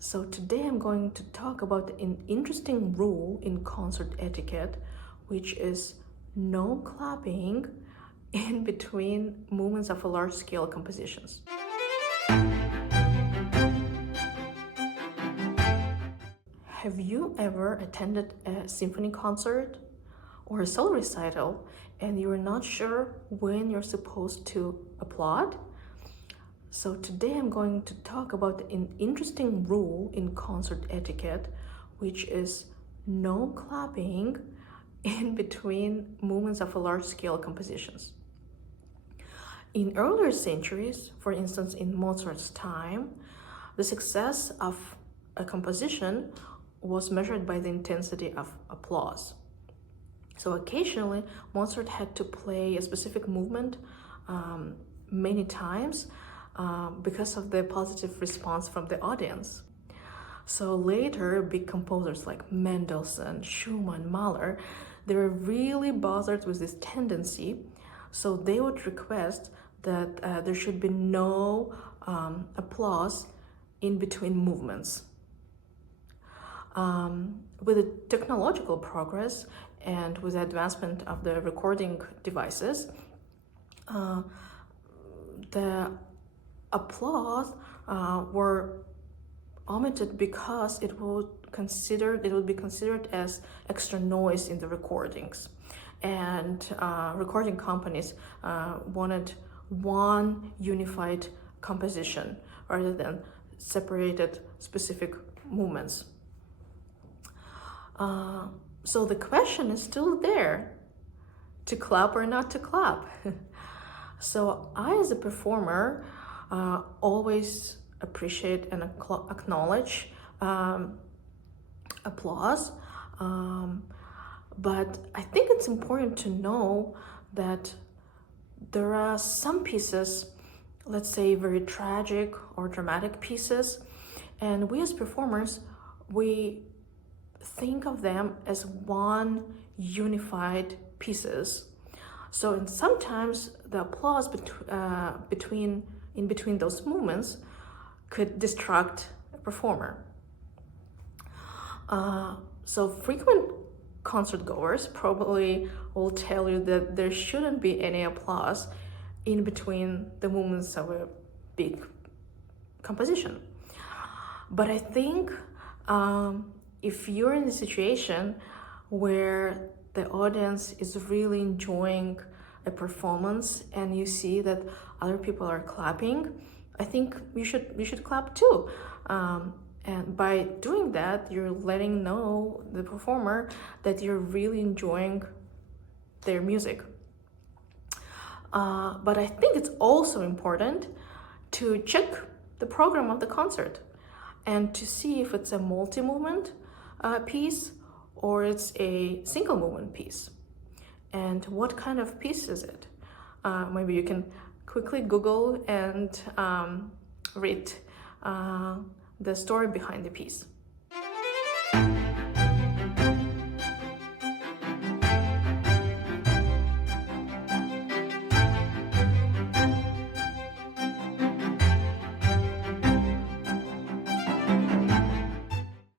So today I'm going to talk about an interesting rule in concert etiquette, which is no clapping in between movements of a large-scale compositions. Have you ever attended a symphony concert or a solo recital and you're not sure when you're supposed to applaud? So today I'm going to talk about an interesting rule in concert etiquette, which is no clapping in between movements of a large-scale compositions. In earlier centuries, for instance in Mozart's time, the success of a composition was measured by the intensity of applause. So occasionally Mozart had to play a specific movement many times because of the positive response from the audience. So later, big composers like Mendelssohn, Schumann, Mahler, they were really bothered with this tendency. So they would request that there should be no applause in between movements. With the technological progress and with the advancement of the recording devices, the applause were omitted because it would be considered as extra noise in the recordings, and recording companies wanted one unified composition rather than separated specific movements. So the question is still there: to clap or not to clap? So I, as a performer, always appreciate and acknowledge applause, but I think it's important to know that there are some pieces, let's say very tragic or dramatic pieces, and we as performers, we think of them as one unified pieces. So and sometimes the applause in between those movements could distract a performer. So frequent concert goers probably will tell you that there shouldn't be any applause in between the movements of a big composition. But I think if you're in a situation where the audience is really enjoying a performance and you see that other people are clapping, I think you should clap too. And by doing that, you're letting know the performer that you're really enjoying their music. But I think it's also important to check the program of the concert and to see if it's a multi-movement piece or it's a single movement piece, and what kind of piece is it. Maybe you can quickly Google and read the story behind the piece.